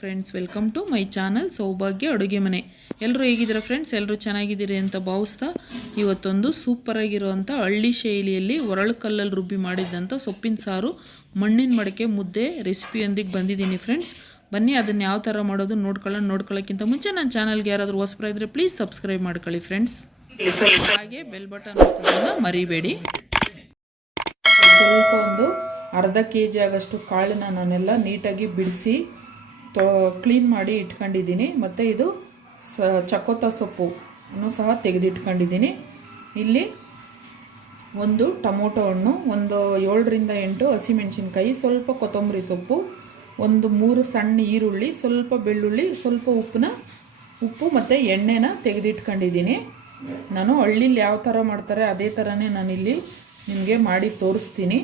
Friends welcome to my channel ಸೌಭಾಗ್ಯ ಅಡುಗೆ ಮನೆ ಎಲ್ಲರೂ ಹೇಗಿದ್ದೀರಾ ಫ್ರೆಂಡ್ಸ್ ಎಲ್ಲರೂ ಚೆನ್ನಾಗಿದ್ದೀರಿ ಅಂತ ಭಾವಿಸ್ತಾ ಇವತ್ತೊಂದು ಸೂಪರಾಗಿರುವಂಥ ಹಳ್ಳಿ ಶೈಲಿಯಲ್ಲಿ ಒರಳು ಕಲ್ಲಲ್ಲಿ ರುಬ್ಬಿ ಮಾಡಿದ್ದಂಥ ಸೊಪ್ಪಿನ ಸಾರು, ಮಣ್ಣಿನ ಮಡಕೆ ಮುದ್ದೆ ರೆಸಿಪಿಯೊಂದಿಗೆ ಬಂದಿದ್ದೀನಿ ಫ್ರೆಂಡ್ಸ್ ಬನ್ನಿ, ಅದನ್ನು ಯಾವ ಥರ ಮಾಡೋದು ನೋಡ್ಕೊಳ್ಳೋಣ. ನೋಡ್ಕೊಳ್ಳೋಕ್ಕಿಂತ ಮುಂಚೆ ನನ್ನ ಚಾನಲ್ಗೆ ಯಾರಾದರೂ ಹೊಸಬ್ರ ಇದ್ದರೆ ಪ್ಲೀಸ್ ಸಬ್ಸ್ಕ್ರೈಬ್ ಮಾಡ್ಕೊಳ್ಳಿ ಫ್ರೆಂಡ್ಸ್ ಹಾಗೆ ಬೆಲ್ ಬಟನ್ ಮರಿಬೇಡಿ. ಸ್ವಲ್ಪ ಒಂದು ಅರ್ಧ ಕೆ ಜಿ ಆಗಷ್ಟು ಕಾಳನ್ನ ನಾನೆಲ್ಲ ನೀಟಾಗಿ ಬಿಡಿಸಿ ತೊ ಕ್ಲೀನ್ ಮಾಡಿ ಇಟ್ಕೊಂಡಿದ್ದೀನಿ. ಮತ್ತು ಇದು ಸ ಚಕೋತ ಸೊಪ್ಪು ಅನ್ನು ಸಹ ತೆಗೆದಿಟ್ಕೊಂಡಿದ್ದೀನಿ. ಇಲ್ಲಿ ಒಂದು ಟೊಮೊಟೊ ಹಣ್ಣು, ಒಂದು ಏಳರಿಂದ ಎಂಟು ಹಸಿಮೆಣಸಿನ್ಕಾಯಿ, ಸ್ವಲ್ಪ ಕೊತ್ತಂಬರಿ ಸೊಪ್ಪು, ಒಂದು ಮೂರು ಸಣ್ಣ ಈರುಳ್ಳಿ, ಸ್ವಲ್ಪ ಬೆಳ್ಳುಳ್ಳಿ, ಸ್ವಲ್ಪ ಉಪ್ಪನ್ನ ಉಪ್ಪು ಮತ್ತು ಎಣ್ಣೆನ ತೆಗೆದಿಟ್ಕೊಂಡಿದ್ದೀನಿ. ನಾನು ಹಳ್ಳಿಲಿ ಯಾವ ಥರ ಮಾಡ್ತಾರೆ ಅದೇ ಥರನೇ ನಾನಿಲ್ಲಿ ನಿಮಗೆ ಮಾಡಿ ತೋರಿಸ್ತೀನಿ.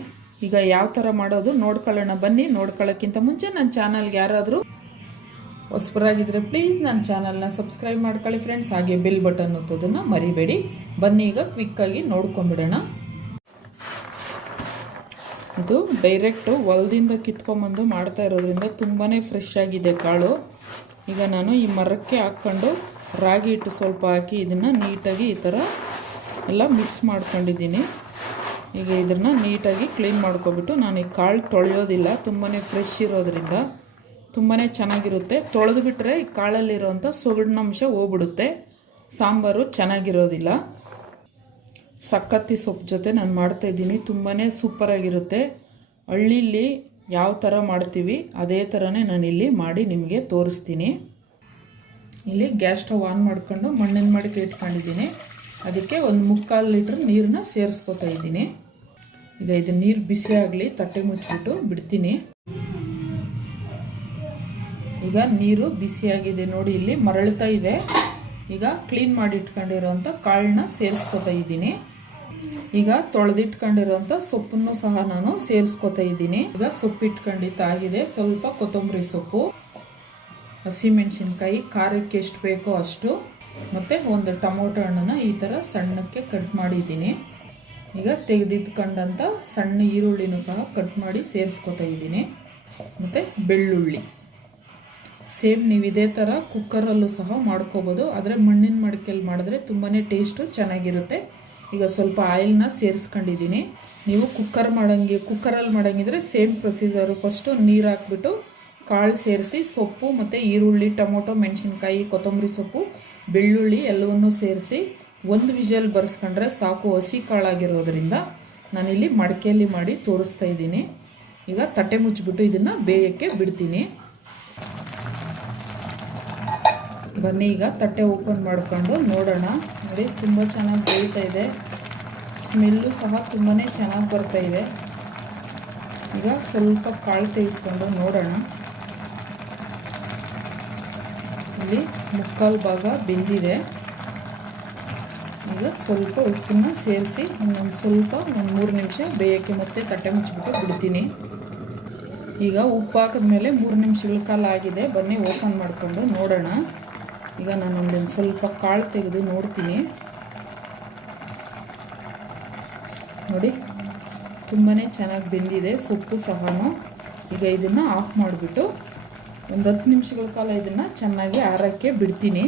ಈಗ ಯಾವ ಥರ ಮಾಡೋದು ನೋಡ್ಕೊಳ್ಳೋಣ. ಬನ್ನಿ, ನೋಡ್ಕೊಳ್ಳೋಕ್ಕಿಂತ ಮುಂಚೆ ನನ್ನ ಚಾನಲ್ಗೆ ಯಾರಾದರೂ ಹೊಸಬರಾಗಿದ್ದರೆ ಪ್ಲೀಸ್ ನನ್ನ ಚಾನಲ್ನ ಸಬ್ಸ್ಕ್ರೈಬ್ ಮಾಡ್ಕೊಳ್ಳಿ ಫ್ರೆಂಡ್ಸ್ ಹಾಗೆ ಬಿಲ್ ಬಟನ್ ಒತ್ತೋದನ್ನು ಮರಿಬೇಡಿ. ಬನ್ನಿ, ಈಗ ಕ್ವಿಕ್ಕಾಗಿ ನೋಡ್ಕೊಂಬಿಡೋಣ ಇದು ಡೈರೆಕ್ಟು ಹೊಲದಿಂದ ಕಿತ್ಕೊಂಬಂದು ಮಾಡ್ತಾ ಇರೋದ್ರಿಂದ ತುಂಬಾ ಫ್ರೆಶ್ ಆಗಿದೆ ಕಾಳು. ಈಗ ನಾನು ಈ ಮರಕ್ಕೆ ಹಾಕ್ಕೊಂಡು ರಾಗಿ ಹಿಟ್ಟು ಸ್ವಲ್ಪ ಹಾಕಿ ಇದನ್ನು ನೀಟಾಗಿ ಈ ಥರ ಎಲ್ಲ ಮಿಕ್ಸ್ ಮಾಡ್ಕೊಂಡಿದ್ದೀನಿ. ಈಗ ಇದನ್ನು ನೀಟಾಗಿ ಕ್ಲೀನ್ ಮಾಡ್ಕೊಬಿಟ್ಟು ನಾನು ಈ ಕಾಳು ತೊಳೆಯೋದಿಲ್ಲ ತುಂಬಾ ಫ್ರೆಶ್ ಇರೋದ್ರಿಂದ ತುಂಬಾ ಚೆನ್ನಾಗಿರುತ್ತೆ. ತೊಳೆದು ಬಿಟ್ಟರೆ ಈ ಕಾಳಲ್ಲಿರೋವಂಥ ಸೊಗಡಿನಂಶ ಹೋಗ್ಬಿಡುತ್ತೆ. ಸಾಂಬಾರು ಚೆನ್ನಾಗಿರೋದಿಲ್ಲ. ಸಕ್ಕತ್ತಿ ಸೊಪ್ಪು ಜೊತೆ ನಾನು ಮಾಡ್ತಾಯಿದ್ದೀನಿ ತುಂಬಾ ಸೂಪರಾಗಿರುತ್ತೆ ಹಳ್ಳಿಲಿ ಯಾವ ಥರ ಮಾಡ್ತೀವಿ, ಅದೇ ಥರನೇ ನಾನಿಲ್ಲಿ ಮಾಡಿ ನಿಮಗೆ ತೋರಿಸ್ತೀನಿ. ಇಲ್ಲಿ ಗ್ಯಾಸ್ ಸ್ಟವ್ ಆನ್ ಮಾಡಿಕೊಂಡು ಮಣ್ಣಿನ ಮಡಿಕೆ ಇಟ್ಕೊಂಡಿದ್ದೀನಿ. ಅದಕ್ಕೆ ಒಂದು ಮುಕ್ಕಾಲು ಲೀಟ್ರ್ ನೀರನ್ನ ಸೇರಿಸ್ಕೊತಾ ಇದ್ದೀನಿ. ಈಗ ಇದು ನೀರು ಬಿಸಿ ಆಗಲಿ, ತಟ್ಟೆ ಮುಚ್ಚಿಬಿಟ್ಟು ಬಿಡ್ತೀನಿ. ಈಗ ನೀರು ಬಿಸಿಯಾಗಿದೆ ನೋಡಿ, ಇಲ್ಲಿ ಮರಳ್ತಾ ಇದೆ. ಈಗ ಕ್ಲೀನ್ ಮಾಡಿ ಇಟ್ಕೊಂಡಿರೋಂಥ ಕಾಳನ್ನ ಸೇರಿಸ್ಕೊತಾ ಇದ್ದೀನಿ. ಈಗ ತೊಳೆದಿಟ್ಕೊಂಡಿರೋಂಥ ಸೊಪ್ಪನ್ನು ಸಹ ನಾನು ಸೇರಿಸ್ಕೊತಾ ಇದ್ದೀನಿ. ಈಗ ಸೊಪ್ಪು ಇಟ್ಕೊಂಡಿದ್ದಾಗಿದೆ ಸ್ವಲ್ಪ ಕೊತ್ತಂಬರಿ ಸೊಪ್ಪು ಹಸಿಮೆಣಸಿನ್ಕಾಯಿ ಖಾರಕ್ಕೆ ಎಷ್ಟು ಬೇಕೋ ಅಷ್ಟು. ಮತ್ತು ಒಂದು ಟೊಮೊಟೊ ಹಣ್ಣನ್ನು ಈ ಥರ ಸಣ್ಣಕ್ಕೆ ಕಟ್ ಮಾಡಿದ್ದೀನಿ. ಈಗ ತೆಗೆದಿಟ್ಕೊಂಡಂಥ ಸಣ್ಣ ಈರುಳ್ಳಿನೂ ಸಹ ಕಟ್ ಮಾಡಿ ಸೇರಿಸ್ಕೊತಾ ಇದ್ದೀನಿ. ಮತ್ತು ಬೆಳ್ಳುಳ್ಳಿ. ಸೇಮ್ ನೀವು ಇದೇ ಥರ ಕುಕ್ಕರಲ್ಲೂ ಸಹ ಮಾಡ್ಕೋಬೋದು. ಆದರೆ ಮಣ್ಣಿನ ಮಡಿಕೆಯಲ್ಲಿ ಮಾಡಿದ್ರೆ ತುಂಬಾ ಟೇಸ್ಟು ಚೆನ್ನಾಗಿರುತ್ತೆ. ಈಗ ಸ್ವಲ್ಪ ಆಯಿಲ್ನ ಸೇರಿಸ್ಕೊಂಡಿದ್ದೀನಿ. ನೀವು ಕುಕ್ಕರ್ ಮಾಡೋಂಗೆ ಕುಕ್ಕರಲ್ಲಿ ಮಾಡಂಗಿದ್ರೆ ಸೇಮ್ ಪ್ರೊಸೀಜರು ಫಸ್ಟು ನೀರು ಹಾಕ್ಬಿಟ್ಟು ಕಾಳು ಸೇರಿಸಿ ಸೊಪ್ಪು ಮತ್ತು ಈರುಳ್ಳಿ, ಟೊಮೊಟೊ, ಮೆಣಸಿನ್ಕಾಯಿ, ಕೊತ್ತಂಬರಿ ಸೊಪ್ಪು, ಬೆಳ್ಳುಳ್ಳಿ ಎಲ್ಲವನ್ನೂ ಸೇರಿಸಿ ಒಂದು ವಿಜಲ್ ಬರ್ಸ್ಕೊಂಡ್ರೆ ಸಾಕು ಹಸಿ ಕಾಳಾಗಿರೋದ್ರಿಂದ ನಾನಿಲ್ಲಿ ಮಡಿಕೆಯಲ್ಲಿ ಮಾಡಿ ತೋರಿಸ್ತಾ ಇದ್ದೀನಿ. ಈಗ ತಟ್ಟೆ ಮುಚ್ಚಿಬಿಟ್ಟು ಇದನ್ನು ಬೇಯಕ್ಕೆ ಬಿಡ್ತೀನಿ. ಬನ್ನಿ, ಈಗ ತಟ್ಟೆ ಓಪನ್ ಮಾಡಿಕೊಂಡು ನೋಡೋಣ. ನೋಡಿ, ತುಂಬ ಚೆನ್ನಾಗಿ ಬೇಯ್ತಾ ಇದೆ. ಸ್ಮೆಲ್ಲು ಸಹ ತುಂಬಾ ಚೆನ್ನಾಗಿ ಬರ್ತಾ ಇದೆ. ಈಗ ಸ್ವಲ್ಪ ಕಾಳು ತೆಗೆದುಕೊಂಡು ನೋಡೋಣ. ಇಲ್ಲಿ ಮುಕ್ಕಾಲು ಭಾಗ ಬೆಂದಿದೆ. ಈಗ ಸ್ವಲ್ಪ ಉಪ್ಪನ್ನು ಸೇರಿಸಿ ಒಂದೊಂದು ಸ್ವಲ್ಪ, ಒಂದು ಮೂರು ನಿಮಿಷ ಬೇಯೋಕ್ಕೆ ಮತ್ತೆ ತಟ್ಟೆ ಮುಚ್ಚಿಬಿಟ್ಟು ಬಿಡ್ತೀನಿ. ಈಗ ಉಪ್ಪು ಹಾಕಿದ್ಮೇಲೆ ಮೂರು ನಿಮಿಷಗಳ ಕಾಲ ಆಗಿದೆ. ಬನ್ನಿ, ಓಪನ್ ಮಾಡಿಕೊಂಡು ನೋಡೋಣ. ಈಗ ನಾನು ಒಂದೊಂದು ಸ್ವಲ್ಪ ಕಾಳು ತೆಗೆದು ನೋಡ್ತೀನಿ. ನೋಡಿ ತುಂಬಾ ಚೆನ್ನಾಗಿ ಬೆಂದಿದೆ, ಸೊಪ್ಪು ಸಹ ಈಗ ಇದನ್ನು ಆಫ್ ಮಾಡಿಬಿಟ್ಟು ಒಂದು ಹತ್ತು ನಿಮಿಷಗಳ ಕಾಲ ಇದನ್ನು ಚೆನ್ನಾಗಿ ಆರೋಕ್ಕೆ ಬಿಡ್ತೀನಿ.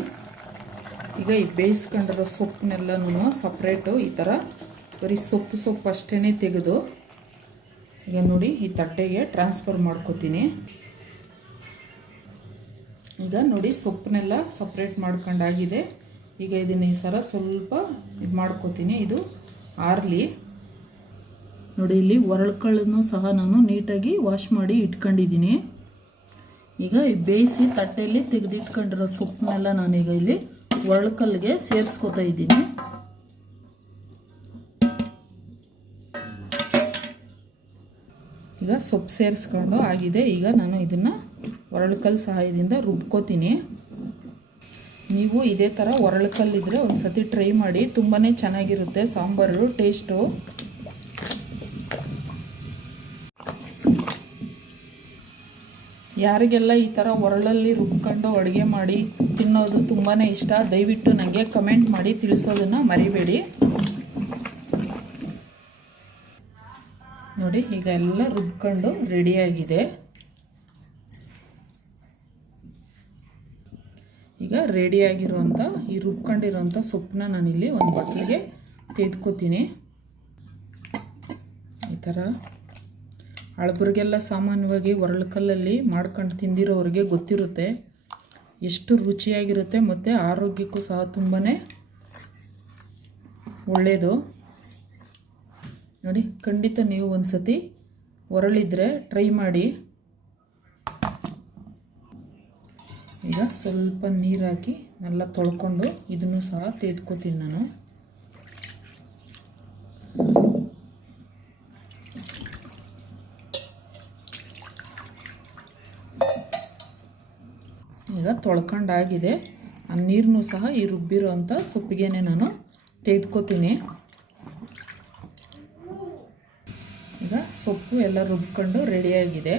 ಈಗ ಈ ಬೇಯಿಸ್ಕೊಂಡಿರೋ ಸೊಪ್ಪನ್ನೆಲ್ಲನೂ ಸಪ್ರೇಟು ಈ ಥರ ಬರೀ ಸೊಪ್ಪು ಸೊಪ್ಪು ಅಷ್ಟೇ ತೆಗೆದು ಈಗ ನೋಡಿ ಈ ತಟ್ಟೆಗೆ ಟ್ರಾನ್ಸ್ಫರ್ ಮಾಡ್ಕೋತೀನಿ. ಈಗ ನೋಡಿ ಸೊಪ್ಪನ್ನೆಲ್ಲ ಸಪ್ರೇಟ್ ಮಾಡ್ಕೊಂಡಾಗಿದೆ. ಈಗ ಇದನ್ನು ಈ ಥರ ಸ್ವಲ್ಪ ಇದು ಮಾಡ್ಕೋತೀನಿ. ಇದು ಆರ್ಲಿ. ನೋಡಿ ಇಲ್ಲಿ ಒರಳ್ಕಳನ್ನು ಸಹ ನಾನು ನೀಟಾಗಿ ವಾಶ್ ಮಾಡಿ ಇಟ್ಕೊಂಡಿದ್ದೀನಿ. ಈಗ ಬೇಯಿಸಿ ತಟ್ಟೆಯಲ್ಲಿ ತೆಗೆದಿಟ್ಕೊಂಡಿರೋ ಸೊಪ್ಪನ್ನೆಲ್ಲ ನಾನೀಗ ಇಲ್ಲಿ ಒರಳ್ಕಲ್ಗೆ ಸೇರಿಸ್ಕೋತಾ ಇದ್ದೀನಿ. ಈಗ ಸೊಪ್ಪು ಸೇರಿಸ್ಕೊಂಡು ಆಗಿದೆ. ಈಗ ನಾನು ಇದನ್ನು ಒರಳುಕಲ್ಲು ಸಹಾಯದಿಂದ ರುಬ್ಕೋತೀನಿ. ನೀವು ಇದೇ ಥರ ಒರಳುಕಲ್ಲಿದ್ದರೆ ಒಂದು ಸತಿ ಟ್ರೈ ಮಾಡಿ. ತುಂಬಾ ಚೆನ್ನಾಗಿರುತ್ತೆ ಸಾಂಬಾರು, ಟೇಸ್ಟು. ಯಾರಿಗೆಲ್ಲ ಈ ಥರ ಒರಳಲ್ಲಿ ರುಬ್ಕೊಂಡು ಅಡುಗೆ ಮಾಡಿ ತಿನ್ನೋದು ತುಂಬಾ ಇಷ್ಟ, ದಯವಿಟ್ಟು ನನಗೆ ಕಮೆಂಟ್ ಮಾಡಿ ತಿಳಿಸೋದನ್ನು ಮರಿಬೇಡಿ. ನೋಡಿ, ಈಗ ಎಲ್ಲ ರುಬ್ಕೊಂಡು ರೆಡಿಯಾಗಿದೆ ಈಗ ರೆಡಿಯಾಗಿರುವಂಥ ಈ ರುಬ್ಕೊಂಡಿರೋಂಥ ಸೊಪ್ಪನ್ನ ನಾನಿಲ್ಲಿ ಒಂದು ಬಟ್ಲಿಗೆ ತೆಗೆದುಕೋತೀನಿ ಈ ಥರ ಹಳಬ್ರಿಗೆಲ್ಲ ಸಾಮಾನ್ಯವಾಗಿ ಒರಳು ಕಲ್ಲಲ್ಲಿ ಮಾಡ್ಕೊಂಡು ತಿಂದಿರೋರಿಗೆ ಗೊತ್ತಿರುತ್ತೆ. ಎಷ್ಟು ರುಚಿಯಾಗಿರುತ್ತೆ ಮತ್ತು ಆರೋಗ್ಯಕ್ಕೂ ಸಹ ತುಂಬಾ ಒಳ್ಳೆಯದು ನೋಡಿ, ಖಂಡಿತ ನೀವು ಒಂದು ಸತಿ ಒರಳಿದ್ರೆ ಟ್ರೈ ಮಾಡಿ. ಈಗ ಸ್ವಲ್ಪ ನೀರು ಹಾಕಿ ಎಲ್ಲ ತೊಳ್ಕೊಂಡು ಇದನ್ನು ಸಹ ತೆಗೆದ್ಕೋತೀನಿ ನಾನು ಈಗ ತೊಳ್ಕೊಂಡಾಗಿದೆ. ಆ ನೀರನ್ನು ಸಹ ಈ ರುಬ್ಬಿರೋ ಅಂಥ ಸೊಪ್ಪಿಗೆನೆ ನಾನು ತೆಗೆದ್ಕೋತೀನಿ. ಈಗ ಸೊಪ್ಪು ಎಲ್ಲ ರುಬ್ಕೊಂಡು ರೆಡಿಯಾಗಿದೆ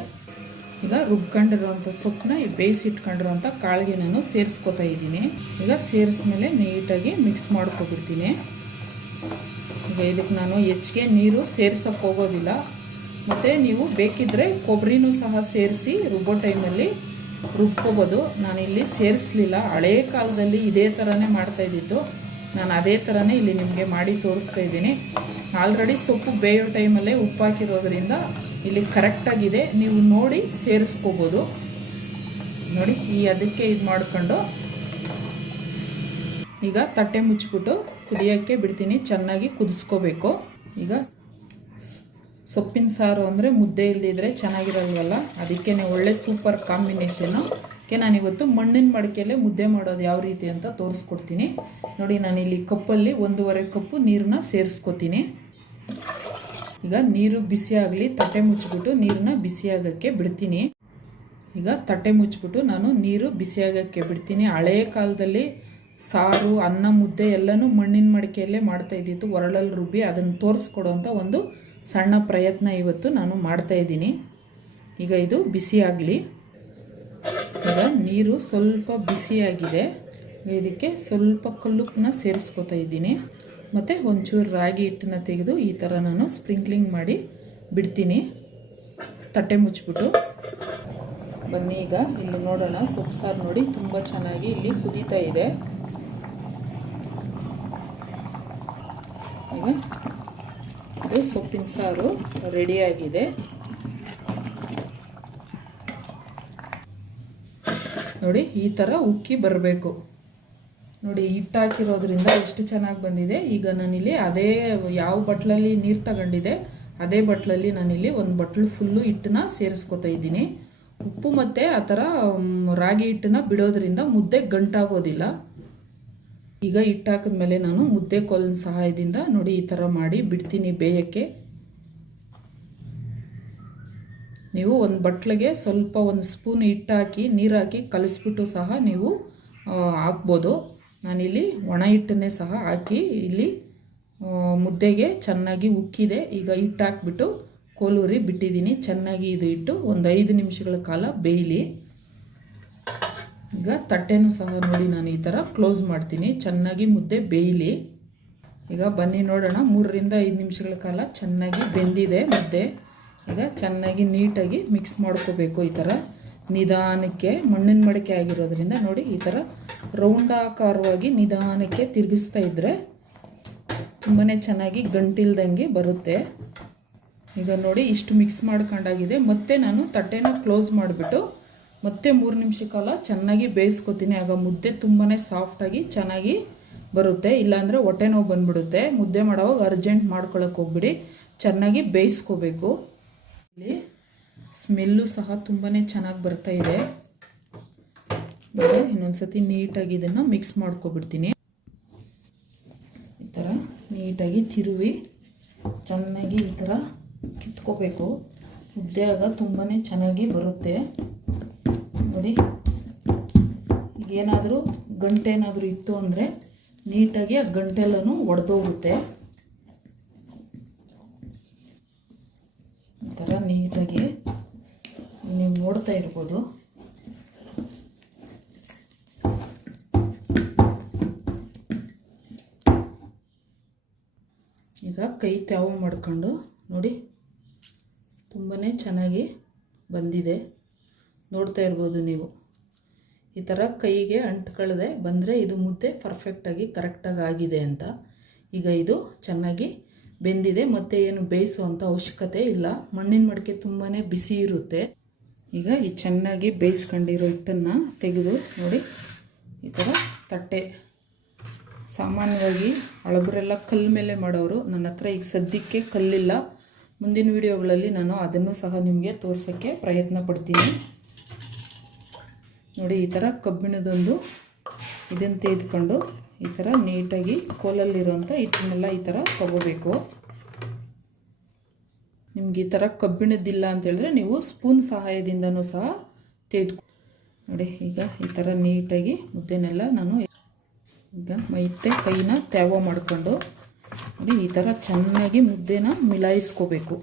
ಈಗ ರುಬ್ಕೊಂಡಿರೋವಂಥ ಸೊಪ್ಪನ್ನ ಈ ಬೇಯಿಸಿಟ್ಕೊಂಡಿರೋಂಥ ಕಾಳಿಗೆ ನಾನು ಸೇರಿಸ್ಕೊತಾ ಇದ್ದೀನಿ. ಈಗ ಸೇರಿಸ್ಮೇಲೆ ನೀಟಾಗಿ ಮಿಕ್ಸ್ ಮಾಡ್ಕೊಬಿಡ್ತೀನಿ. ಈಗ ಇದಕ್ಕೆ ನಾನು ಹೆಚ್ಚಿಗೆ ನೀರು ಸೇರ್ಸೋಕ್ಕೆ ಹೋಗೋದಿಲ್ಲ. ಮತ್ತು ನೀವು ಬೇಕಿದ್ದರೆ ಕೊಬ್ಬರಿನೂ ಸಹ ಸೇರಿಸಿ ರುಬ್ಬೋ ಟೈಮಲ್ಲಿ ರುಬ್ಕೋಬೋದು. ಇಲ್ಲಿ ಸೇರಿಸಲಿಲ್ಲ. ಹಳೇ ಕಾಲದಲ್ಲಿ ಇದೇ ಥರನೇ ಮಾಡ್ತಾಯಿದ್ದಿದ್ದು ನಾನು ಅದೇ ಥರನೇ ಇಲ್ಲಿ ನಿಮಗೆ ಮಾಡಿ ತೋರಿಸ್ತಾ ಇದ್ದೀನಿ. ಆಲ್ರೆಡಿ ಸೊಪ್ಪು ಬೇಯೋ ಟೈಮಲ್ಲೇ ಉಪ್ಪು ಹಾಕಿರೋದ್ರಿಂದ ಇಲ್ಲಿ ಕರೆಕ್ಟಾಗಿದೆ ನೀವು ನೋಡಿ ಸೇರಿಸ್ಕೋಬೋದು. ನೋಡಿ, ಈ ಅದಕ್ಕೆ ಇದು ಮಾಡ್ಕೊಂಡು. ಈಗ ತಟ್ಟೆ ಮುಚ್ಚಿಬಿಟ್ಟು ಕುದಿಯೋಕ್ಕೆ ಬಿಡ್ತೀನಿ. ಚೆನ್ನಾಗಿ ಕುದಿಸ್ಕೋಬೇಕು. ಈಗ ಸೊಪ್ಪಿನ ಸಾರು ಅಂದರೆ ಮುದ್ದೆ ಇಲ್ದಿದ್ರೆ ಚೆನ್ನಾಗಿರಲ್ವಲ್ಲ? ಅದಕ್ಕೆ ಒಳ್ಳೆ ಸೂಪರ್ ಕಾಂಬಿನೇಷನು ಅದಕ್ಕೆ ನಾನಿವತ್ತು ಮಣ್ಣಿನ ಮಡಿಕೆಯಲ್ಲೇ ಮುದ್ದೆ ಮಾಡೋದು ಯಾವ ರೀತಿ ಅಂತ ತೋರಿಸ್ಕೊಡ್ತೀನಿ. ನೋಡಿ, ನಾನಿಲ್ಲಿ ಕಪ್ಪಲ್ಲಿ ಒಂದೂವರೆ ಕಪ್ಪು ನೀರನ್ನ ಸೇರಿಸ್ಕೊತೀನಿ. ಈಗ ನೀರು ಬಿಸಿ ಆಗಲಿ, ತಟ್ಟೆ ಮುಚ್ಚಿಬಿಟ್ಟು ನೀರನ್ನ ಬಿಸಿಯಾಗೋಕ್ಕೆ ಬಿಡ್ತೀನಿ. ಈಗ ತಟ್ಟೆ ಮುಚ್ಚಿಬಿಟ್ಟು ನಾನು ನೀರು ಬಿಸಿಯಾಗೋಕ್ಕೆ ಬಿಡ್ತೀನಿ. ಹಳೆಯ ಕಾಲದಲ್ಲಿ ಸಾರು, ಅನ್ನ, ಮುದ್ದೆ ಎಲ್ಲನೂ ಮಣ್ಣಿನ ಮಡಿಕೆಯಲ್ಲೇ ಮಾಡ್ತಾ ಇದ್ದಿತ್ತು. ಒರಳಲ್ಲಿ ರುಬ್ಬಿ ಅದನ್ನು ತೋರಿಸ್ಕೊಡೋ ಒಂದು ಸಣ್ಣ ಪ್ರಯತ್ನ ಇವತ್ತು ನಾನು ಮಾಡ್ತಾ ಇದ್ದೀನಿ. ಈಗ ಇದು ಬಿಸಿ ಆಗಲಿ. ಈಗ ನೀರು ಸ್ವಲ್ಪ ಬಿಸಿಯಾಗಿದೆ ಇದಕ್ಕೆ ಸ್ವಲ್ಪ ಕಲ್ಲುಪ್ಪನ್ನ ಸೇರಿಸ್ಕೊತಾ ಇದ್ದೀನಿ. ಮತ್ತು ಒಂಚೂರು ರಾಗಿ ಹಿಟ್ಟನ್ನ ತೆಗೆದು ಈ ಥರ ನಾನು ಸ್ಪ್ರಿಂಕ್ಲಿಂಗ್ ಮಾಡಿ ಬಿಡ್ತೀನಿ. ತಟ್ಟೆ ಮುಚ್ಚಿಬಿಟ್ಟು. ಬನ್ನಿ ಈಗ, ಇಲ್ಲಿ ನೋಡೋಣ. ಸೊಪ್ಪು ಸಾರು ನೋಡಿ ತುಂಬ ಚೆನ್ನಾಗಿ ಇಲ್ಲಿ ಕುದೀತಾ ಇದೆ. ಈಗ ಇದು ಸೊಪ್ಪಿನ ಸಾರು ರೆಡಿಯಾಗಿದೆ ನೋಡಿ, ಈ ಥರ ಉಕ್ಕಿ ಬರಬೇಕು. ನೋಡಿ ಹಿಟ್ಟು ಹಾಕಿರೋದ್ರಿಂದ ಎಷ್ಟು ಚೆನ್ನಾಗಿ ಬಂದಿದೆ. ಈಗ ನಾನಿಲ್ಲಿ ಅದೇ ಯಾವ ಬಟ್ಲಲ್ಲಿ ನೀರು ತಗೊಂಡಿದೆ, ಅದೇ ಬಟ್ಲಲ್ಲಿ ನಾನಿಲ್ಲಿ ಒಂದು ಬಟ್ಲು ಫುಲ್ಲು ಹಿಟ್ಟನ್ನ ಸೇರಿಸ್ಕೊತಾ ಇದ್ದೀನಿ. ಉಪ್ಪು ಮತ್ತು ಆ ಥರ ರಾಗಿ ಹಿಟ್ಟನ್ನ ಬಿಡೋದ್ರಿಂದ ಮುದ್ದೆ ಗಂಟಾಗೋದಿಲ್ಲ. ಈಗ ಹಿಟ್ಟು ಹಾಕಿದ್ಮೇಲೆ ನಾನು ಮುದ್ದೆ ಕೋಲಿನ ಸಹಾಯದಿಂದ ನೋಡಿ ಈ ಥರ ಮಾಡಿ ಬಿಡ್ತೀನಿ ಬೇಯಕ್ಕೆ. ನೀವು ಒಂದು ಬಟ್ಲಿಗೆ ಸ್ವಲ್ಪ ಒಂದು ಸ್ಪೂನ್ ಹಿಟ್ಟು ಹಾಕಿ ನೀರು ಹಾಕಿ ಕಲಿಸ್ಬಿಟ್ಟು ಸಹ ನೀವು ಹಾಕ್ಬೋದು. ನಾನಿಲ್ಲಿ ಒಣ ಹಿಟ್ಟನ್ನೇ ಸಹ ಹಾಕಿ ಇಲ್ಲಿ ಮುದ್ದೆಗೆ ಚೆನ್ನಾಗಿ ಉಕ್ಕಿದೆ. ಈಗ ಹಿಟ್ಟು ಹಾಕ್ಬಿಟ್ಟು ಕೋಲೂರಿ ಬಿಟ್ಟಿದ್ದೀನಿ. ಚೆನ್ನಾಗಿ ಇದು ಇಟ್ಟು ಒಂದು ಐದು ನಿಮಿಷಗಳ ಕಾಲ ಬೇಯಲಿ. ಈಗ ತಟ್ಟೆನೂ ಸಹ ನೋಡಿ ನಾನು ಈ ಥರ ಕ್ಲೋಸ್ ಮಾಡ್ತೀನಿ. ಚೆನ್ನಾಗಿ ಮುದ್ದೆ ಬೇಯಲಿ. ಈಗ ಬನ್ನಿ ನೋಡೋಣ. ಮೂರರಿಂದ ಐದು ನಿಮಿಷಗಳ ಕಾಲ ಚೆನ್ನಾಗಿ ಬೆಂದಿದೆ ಮುದ್ದೆ. ಈಗ ಚೆನ್ನಾಗಿ ನೀಟಾಗಿ ಮಿಕ್ಸ್ ಮಾಡ್ಕೋಬೇಕು ಈ ಥರ. ನಿಧಾನಕ್ಕೆ, ಮಣ್ಣಿನ ಮಡಿಕೆ ಆಗಿರೋದ್ರಿಂದ ನೋಡಿ ಈ ಥರ ರೌಂಡಾಕಾರವಾಗಿ ನಿಧಾನಕ್ಕೆ ತಿರುಗಿಸ್ತಾ ಇದ್ದರೆ ತುಂಬಾ ಚೆನ್ನಾಗಿ ಗಂಟಿಲ್ದಂಗೆ ಬರುತ್ತೆ. ಈಗ ನೋಡಿ ಇಷ್ಟು ಮಿಕ್ಸ್ ಮಾಡ್ಕೊಂಡಾಗಿದೆ. ಮತ್ತೆ ನಾನು ತಟ್ಟೆನ ಕ್ಲೋಸ್ ಮಾಡಿಬಿಟ್ಟು ಮತ್ತೆ ಮೂರು ನಿಮಿಷ ಕಾಲ ಚೆನ್ನಾಗಿ ಬೇಯಿಸ್ಕೊತೀನಿ. ಆಗ ಮುದ್ದೆ ತುಂಬಾ ಸಾಫ್ಟಾಗಿ ಚೆನ್ನಾಗಿ ಬರುತ್ತೆ. ಇಲ್ಲಾಂದರೆ ಹೊಟ್ಟೆ ನೋವು ಬಂದ್ಬಿಡುತ್ತೆ. ಮುದ್ದೆ ಮಾಡೋವಾಗ ಅರ್ಜೆಂಟ್ ಮಾಡ್ಕೊಳಕ್ಕೆ ಹೋಗ್ಬಿಡಿ. ಚೆನ್ನಾಗಿ ಬೇಯಿಸ್ಕೋಬೇಕು. ಇಲ್ಲಿ ಸ್ಮೆಲ್ಲು ಸಹ ತುಂಬಾ ಚೆನ್ನಾಗಿ ಬರ್ತಾ ಇದೆ. ಇನ್ನೊಂದು ಸತಿ ನೀಟಾಗಿ ಇದನ್ನು ಮಿಕ್ಸ್ ಮಾಡ್ಕೊಬಿಡ್ತೀನಿ. ಈ ಥರ ನೀಟಾಗಿ ತಿರುವಿ, ಚೆನ್ನಾಗಿ ಈ ಥರ ಕಿತ್ಕೋಬೇಕು. ಮುದ್ದೆ ಆಗ ತುಂಬಾ ಚೆನ್ನಾಗಿ ಬರುತ್ತೆ. ನೋಡಿ ಈಗ ಏನಾದರೂ ಗಂಟೆ ಏನಾದರೂ ಇತ್ತು ಅಂದರೆ ನೀಟಾಗಿ ಆ ಗಂಟೆಲ್ಲೂ ಒಡೆದೋಗುತ್ತೆ. ಈ ಥರ ನೀಟಾಗಿ ನೀವು ನೋಡ್ತಾ ಇರ್ಬೋದು. ಈಗ ಕೈ ತ್ಯಾವ ಮಾಡ್ಕೊಂಡು ನೋಡಿ ತುಂಬಾ ಚೆನ್ನಾಗಿ ಬಂದಿದೆ. ನೋಡ್ತಾ ಇರ್ಬೋದು ನೀವು. ಈ ಥರ ಕೈಗೆ ಅಂಟ್ಕೊಳ್ಳದೆ ಬಂದರೆ ಇದು ಮುದ್ದೆ ಪರ್ಫೆಕ್ಟಾಗಿ ಕರೆಕ್ಟಾಗಿ ಆಗಿದೆ ಅಂತ. ಈಗ ಇದು ಚೆನ್ನಾಗಿ ಬೆಂದಿದೆ, ಮತ್ತು ಏನು ಬೇಯಿಸುವಂಥ ಅವಶ್ಯಕತೆ ಇಲ್ಲ. ಮಣ್ಣಿನ ಮಡಿಕೆ ತುಂಬಾ ಬಿಸಿ ಇರುತ್ತೆ. ಈಗ ಈ ಚೆನ್ನಾಗಿ ಬೇಯಿಸ್ಕೊಂಡಿರೋ ಹಿಟ್ಟನ್ನು ತೆಗೆದು ನೋಡಿ. ಈ ಥರ ತಟ್ಟೆ. ಸಾಮಾನ್ಯವಾಗಿ ಹಳಬರೆಲ್ಲ ಕಲ್ಲು ಮೇಲೆ ಮಾಡೋರು. ನನ್ನ ಹತ್ರ ಈಗ ಸದ್ಯಕ್ಕೆ ಕಲ್ಲಿಲ್ಲ. ಮುಂದಿನ ವಿಡಿಯೋಗಳಲ್ಲಿ ನಾನು ಅದನ್ನು ಸಹ ನಿಮಗೆ ತೋರಿಸೋಕ್ಕೆ ಪ್ರಯತ್ನ ಪಡ್ತೀನಿ. ನೋಡಿ, ಈ ಥರ ಕಬ್ಬಿಣದೊಂದು ಇದನ್ನು ತೆಗೆದುಕೊಂಡು ಈ ಥರ ನೀಟಾಗಿ ಕೋಲಲ್ಲಿರುವಂಥ ಹಿಟ್ಟನ್ನೆಲ್ಲ ಈ ಥರ ತಗೋಬೇಕು. ನಿಮ್ಗೆ ಈ ಥರ ಕಬ್ಬಿಣದಿಲ್ಲ ಅಂತೇಳಿದ್ರೆ ನೀವು ಸ್ಪೂನ್ ಸಹಾಯದಿಂದನೂ ಸಹ ತೆಗೆದುಕೊ ನೋಡಿ, ಈಗ ಈ ಥರ ನೀಟಾಗಿ ಮುದ್ದೆನೆಲ್ಲ ನಾನು ಈಗ ಮೈತೆ ಕೈನ ತ್ಯಾವ ಮಾಡಿಕೊಂಡು ನೋಡಿ, ಈ ಥರ ಚೆನ್ನಾಗಿ ಮುದ್ದೆನ ಮಿಲಾಯಿಸ್ಕೋಬೇಕು.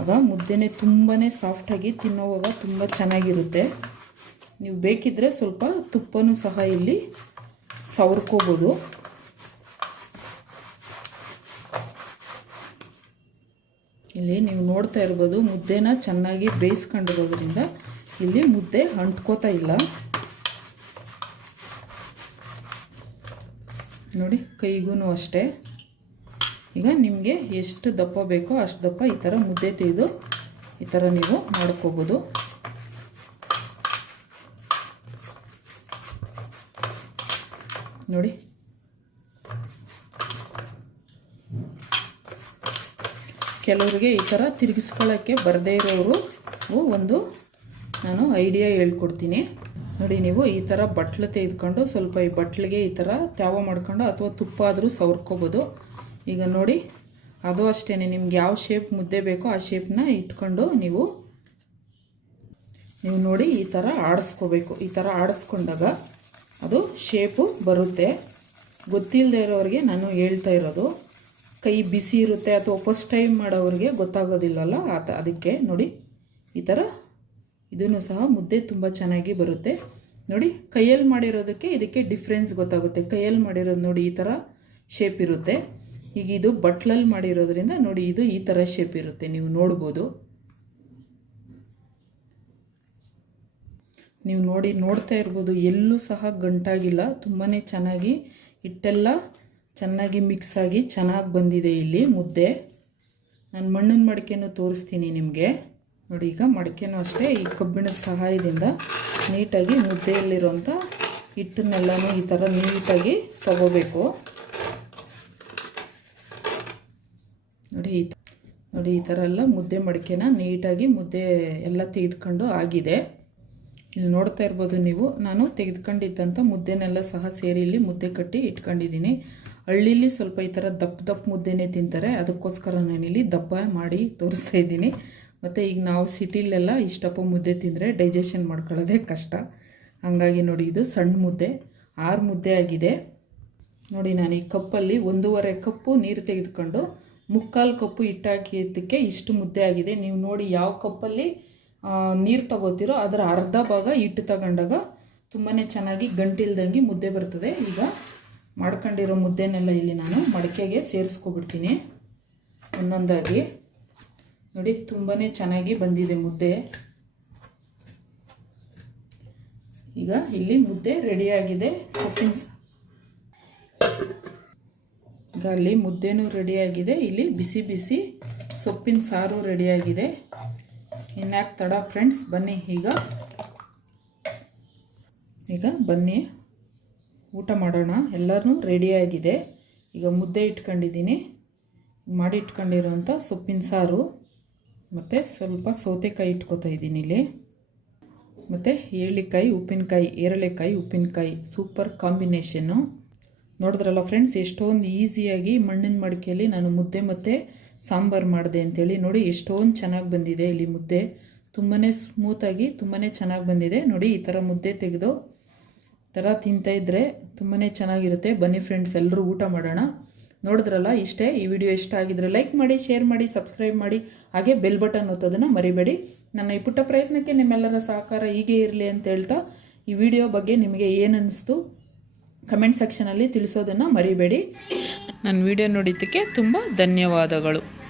ಆಗ ಮುದ್ದೆನೇ ತುಂಬಾ ಸಾಫ್ಟಾಗಿ ತಿನ್ನೋವಾಗ ತುಂಬ ಚೆನ್ನಾಗಿರುತ್ತೆ. ನೀವು ಬೇಕಿದ್ದರೆ ಸ್ವಲ್ಪ ತುಪ್ಪನೂ ಸಹ ಇಲ್ಲಿ ಸವರ್ಕೋಬೋದು. ಇಲ್ಲಿ ನೀವು ನೋಡ್ತಾ ಇರ್ಬೋದು ಮುದ್ದೆನ ಚೆನ್ನಾಗಿ ಬೇಯಿಸ್ಕೊಂಡಿರೋದ್ರಿಂದ ಇಲ್ಲಿ ಮುದ್ದೆ ಅಂಟ್ಕೋತಾ ಇಲ್ಲ. ನೋಡಿ ಕೈಗೂ ಅಷ್ಟೇ. ಈಗ ನಿಮಗೆ ಎಷ್ಟು ದಪ್ಪ ಬೇಕೋ ಅಷ್ಟು ದಪ್ಪ ಈ ಥರ ಮುದ್ದೆ ತೆಗೆದು ಈ ಥರ ನೀವು ಮಾಡ್ಕೋಬೋದು. ನೋಡಿ. ಕೆಲವರಿಗೆ ಈ ಥರ ತಿರುಗಿಸ್ಕೊಳ್ಳೋಕ್ಕೆ ಬರದೇ ಇರೋರು ಒಂದು ನಾನು ಐಡಿಯಾ ಹೇಳ್ಕೊಡ್ತೀನಿ. ನೋಡಿ, ನೀವು ಈ ಥರ ಬಟ್ಲು ತೆಗೆದುಕೊಂಡು ಸ್ವಲ್ಪ ಈ ಬಟ್ಲಿಗೆ ಈ ಥರ ತ್ಯಾವ ಮಾಡ್ಕೊಂಡು ಅಥವಾ ತುಪ್ಪ ಆದರೂ ಸವರ್ಕೋಬೋದು. ಈಗ ನೋಡಿ, ಅದು ಅಷ್ಟೇ ನಿಮ್ಗೆ ಯಾವ ಶೇಪ್ ಮುದ್ದೆ ಬೇಕೋ ಆ ಶೇಪ್ನ ಇಟ್ಕೊಂಡು ನೀವು ನೀವು ನೋಡಿ ಈ ಥರ ಆಡಿಸ್ಕೋಬೇಕು. ಈ ಥರ ಆಡಿಸ್ಕೊಂಡಾಗ ಅದು ಶೇಪು ಬರುತ್ತೆ. ಗೊತ್ತಿಲ್ಲದೆ ಇರೋರಿಗೆ ನಾನು ಹೇಳ್ತಾ ಇರೋದು. ಕೈ ಬಿಸಿ ಇರುತ್ತೆ ಅಥವಾ ಫಸ್ಟ್ ಟೈಮ್ ಮಾಡೋವ್ರಿಗೆ ಗೊತ್ತಾಗೋದಿಲ್ಲಲ್ಲ, ಆತ ಅದಕ್ಕೆ ನೋಡಿ. ಈ ಥರ ಇದನ್ನು ಸಹ ಮುದ್ದೆ ತುಂಬ ಚೆನ್ನಾಗಿ ಬರುತ್ತೆ. ನೋಡಿ, ಕೈಯಲ್ಲಿ ಮಾಡಿರೋದಕ್ಕೆ ಇದಕ್ಕೆ ಡಿಫ್ರೆನ್ಸ್ ಗೊತ್ತಾಗುತ್ತೆ. ಕೈಯಲ್ಲಿ ಮಾಡಿರೋದು ನೋಡಿ, ಈ ಥರ ಶೇಪ್ ಇರುತ್ತೆ. ಈಗ ಇದು ಬಟ್ಲಲ್ಲಿ ಮಾಡಿರೋದ್ರಿಂದ ನೋಡಿ, ಇದು ಈ ಥರ ಶೇಪ್ ಇರುತ್ತೆ. ನೀವು ನೋಡ್ಬೋದು. ನೀವು ನೋಡಿ, ನೋಡ್ತಾ ಇರ್ಬೋದು, ಎಲ್ಲೂ ಸಹ ಗಂಟಾಗಿಲ್ಲ ತುಂಬಾ ಚೆನ್ನಾಗಿ ಹಿಟ್ಟೆಲ್ಲ ಚೆನ್ನಾಗಿ ಮಿಕ್ಸ್ ಆಗಿ ಚೆನ್ನಾಗಿ ಬಂದಿದೆ ಇಲ್ಲಿ ಮುದ್ದೆ. ನಾನು ಮಣ್ಣಿನ ಮಡಿಕೆನೂ ತೋರಿಸ್ತೀನಿ ನಿಮಗೆ. ನೋಡಿ, ಈಗ ಮಡಿಕೆನೂ ಅಷ್ಟೇ, ಈ ಕಬ್ಬಿಣದ ಸಹಾಯದಿಂದ ನೀಟಾಗಿ ಮುದ್ದೆಯಲ್ಲಿರುವಂಥ ಹಿಟ್ಟನ್ನೆಲ್ಲನೂ ಈ ಥರ ನೀಟಾಗಿ ತಗೋಬೇಕು. ನೋಡಿ ನೋಡಿ, ಈ ಥರ ಎಲ್ಲ ಮುದ್ದೆ ಮಡಿಕೆನ ನೀಟಾಗಿ ಮುದ್ದೆ ಎಲ್ಲ ತೆಗೆದುಕೊಂಡು ಆಗಿದೆ. ಇಲ್ಲಿ ನೋಡ್ತಾ ಇರ್ಬೋದು ನೀವು, ನಾನು ತೆಗೆದುಕೊಂಡಿದ್ದಂಥ ಮುದ್ದೆನೆಲ್ಲ ಸಹ ಸೇರಿ ಇಲ್ಲಿ ಮುದ್ದೆ ಕಟ್ಟಿ ಇಟ್ಕೊಂಡಿದ್ದೀನಿ. ಹಳ್ಳಿಲಿ ಸ್ವಲ್ಪ ಈ ಥರ ದಪ್ಪ ದಪ್ಪ ಮುದ್ದೆನೇ ತಿಂತಾರೆ, ಅದಕ್ಕೋಸ್ಕರ ನಾನಿಲ್ಲಿ ದಪ್ಪ ಮಾಡಿ ತೋರಿಸ್ತಾ ಇದ್ದೀನಿ. ಮತ್ತು ಈಗ ನಾವು ಸಿಟಿಲೆಲ್ಲ ಇಷ್ಟಪ್ಪ ಮುದ್ದೆ ತಿಂದರೆ ಡೈಜೆಷನ್ ಮಾಡ್ಕೊಳ್ಳೋದೇ ಕಷ್ಟ. ಹಾಗಾಗಿ ನೋಡಿ, ಇದು ಸಣ್ಣ ಮುದ್ದೆ, ಆರು ಮುದ್ದೆ ಆಗಿದೆ. ನೋಡಿ, ನಾನು ಈ ಕಪ್ಪಲ್ಲಿ ಒಂದೂವರೆ ಕಪ್ಪು ನೀರು ತೆಗೆದುಕೊಂಡು ಮುಕ್ಕಾಲು ಕಪ್ಪು ಇಟ್ಟಾಕಿದ್ದಕ್ಕೆ ಇಷ್ಟು ಮುದ್ದೆ ಆಗಿದೆ. ನೀವು ನೋಡಿ ಯಾವ ಕಪ್ಪಲ್ಲಿ ನೀರು ತಗೋತಿರೋ ಅದರ ಅರ್ಧ ಭಾಗ ಹಿಟ್ಟು ತಗೊಂಡಾಗ ತುಂಬಾ ಚೆನ್ನಾಗಿ ಗಂಟಿಲ್ದಂಗೆ ಮುದ್ದೆ ಬರ್ತದೆ. ಈಗ ಮಾಡ್ಕೊಂಡಿರೋ ಮುದ್ದೆನೆಲ್ಲ ಇಲ್ಲಿ ನಾನು ಮಡಕೆಗೆ ಸೇರಿಸ್ಕೊಬಿಡ್ತೀನಿ. ಒಂದೊಂದಾಗಿ. ನೋಡಿ ತುಂಬಾ ಚೆನ್ನಾಗಿ ಬಂದಿದೆ ಮುದ್ದೆ. ಈಗ ಇಲ್ಲಿ ಮುದ್ದೆ ರೆಡಿಯಾಗಿದೆ ಸೊಪ್ಪಿನ ಈಗ ಅಲ್ಲಿ ಮುದ್ದೆನೂ ರೆಡಿಯಾಗಿದೆ ಇಲ್ಲಿ ಬಿಸಿ ಬಿಸಿ ಸೊಪ್ಪಿನ ಸಾರು ರೆಡಿಯಾಗಿದೆ ಇನ್ಯಾಕೆ ತಡ ಫ್ರೆಂಡ್ಸ್ ಬನ್ನಿ. ಈಗ ಈಗ ಬನ್ನಿ. ಊಟ ಮಾಡೋಣ. ಎಲ್ಲರೂ ರೆಡಿಯಾಗಿದೆ ಈಗ ಮುದ್ದೆ ಇಟ್ಕೊಂಡಿದ್ದೀನಿ. ಮಾಡಿ ಇಟ್ಕೊಂಡಿರೋಂಥ ಸೊಪ್ಪಿನ ಸಾರು, ಮತ್ತು ಸ್ವಲ್ಪ ಸೌತೆಕಾಯಿ ಇಟ್ಕೊತಾ ಇದ್ದೀನಿ ಇಲ್ಲಿ. ಮತ್ತು ಏಳಿಕಾಯಿ ಉಪ್ಪಿನಕಾಯಿ, ಏರಳೆಕಾಯಿ, ಉಪ್ಪಿನಕಾಯಿ. ಸೂಪರ್ ಕಾಂಬಿನೇಷನ್ನು ನೋಡಿದ್ರಲ್ಲ ಫ್ರೆಂಡ್ಸ್ ಎಷ್ಟೊಂದು ಈಸಿಯಾಗಿ ಮಣ್ಣಿನ ಮಡಿಕೆಯಲ್ಲಿ ನಾನು ಮುದ್ದೆ ಮತ್ತು ಸಾಂಬಾರು ಮಾಡಿದೆ ಅಂತೇಳಿ ನೋಡಿ ಎಷ್ಟೊಂದು ಚೆನ್ನಾಗಿ ಬಂದಿದೆ ಇಲ್ಲಿ ಮುದ್ದೆ. ತುಂಬಾ ಸ್ಮೂತಾಗಿ ತುಂಬಾ ಚೆನ್ನಾಗಿ ಬಂದಿದೆ. ನೋಡಿ ಈ ಥರ ಮುದ್ದೆ ತೆಗೆದು ಥರ ತಿಂತಾಯಿದ್ರೆ ತುಂಬಾ ಚೆನ್ನಾಗಿರುತ್ತೆ. ಬನ್ನಿ ಫ್ರೆಂಡ್ಸ್ ಎಲ್ಲರೂ ಊಟ ಮಾಡೋಣ. ನೋಡಿದ್ರಲ್ಲ ಇಷ್ಟೇ, ಈ ವಿಡಿಯೋ ಇಷ್ಟ ಆಗಿದ್ರೆ ಲೈಕ್ ಮಾಡಿ ಶೇರ್ ಮಾಡಿ ಸಬ್ಸ್ಕ್ರೈಬ್ ಮಾಡಿ. ಹಾಗೆ ಬೆಲ್ ಬಟನ್ ಒತ್ತೋದನ್ನು ಮರಿಬೇಡಿ. ನನ್ನ ಈ ಪುಟ್ಟ ಪ್ರಯತ್ನಕ್ಕೆ ನಿಮ್ಮೆಲ್ಲರ ಸಹಕಾರ ಹೀಗೆ ಇರಲಿ ಅಂತ ಹೇಳ್ತಾ ಈ ವಿಡಿಯೋ ಬಗ್ಗೆ ನಿಮಗೆ ಏನು ಅನ್ನಿಸ್ತು ಕಮೆಂಟ್ ಸೆಕ್ಷನಲ್ಲಿ ತಿಳಿಸೋದನ್ನು ಮರಿಬೇಡಿ. ನನ್ನ ವಿಡಿಯೋ ನೋಡಿದ್ದಕ್ಕೆ ತುಂಬ ಧನ್ಯವಾದಗಳು.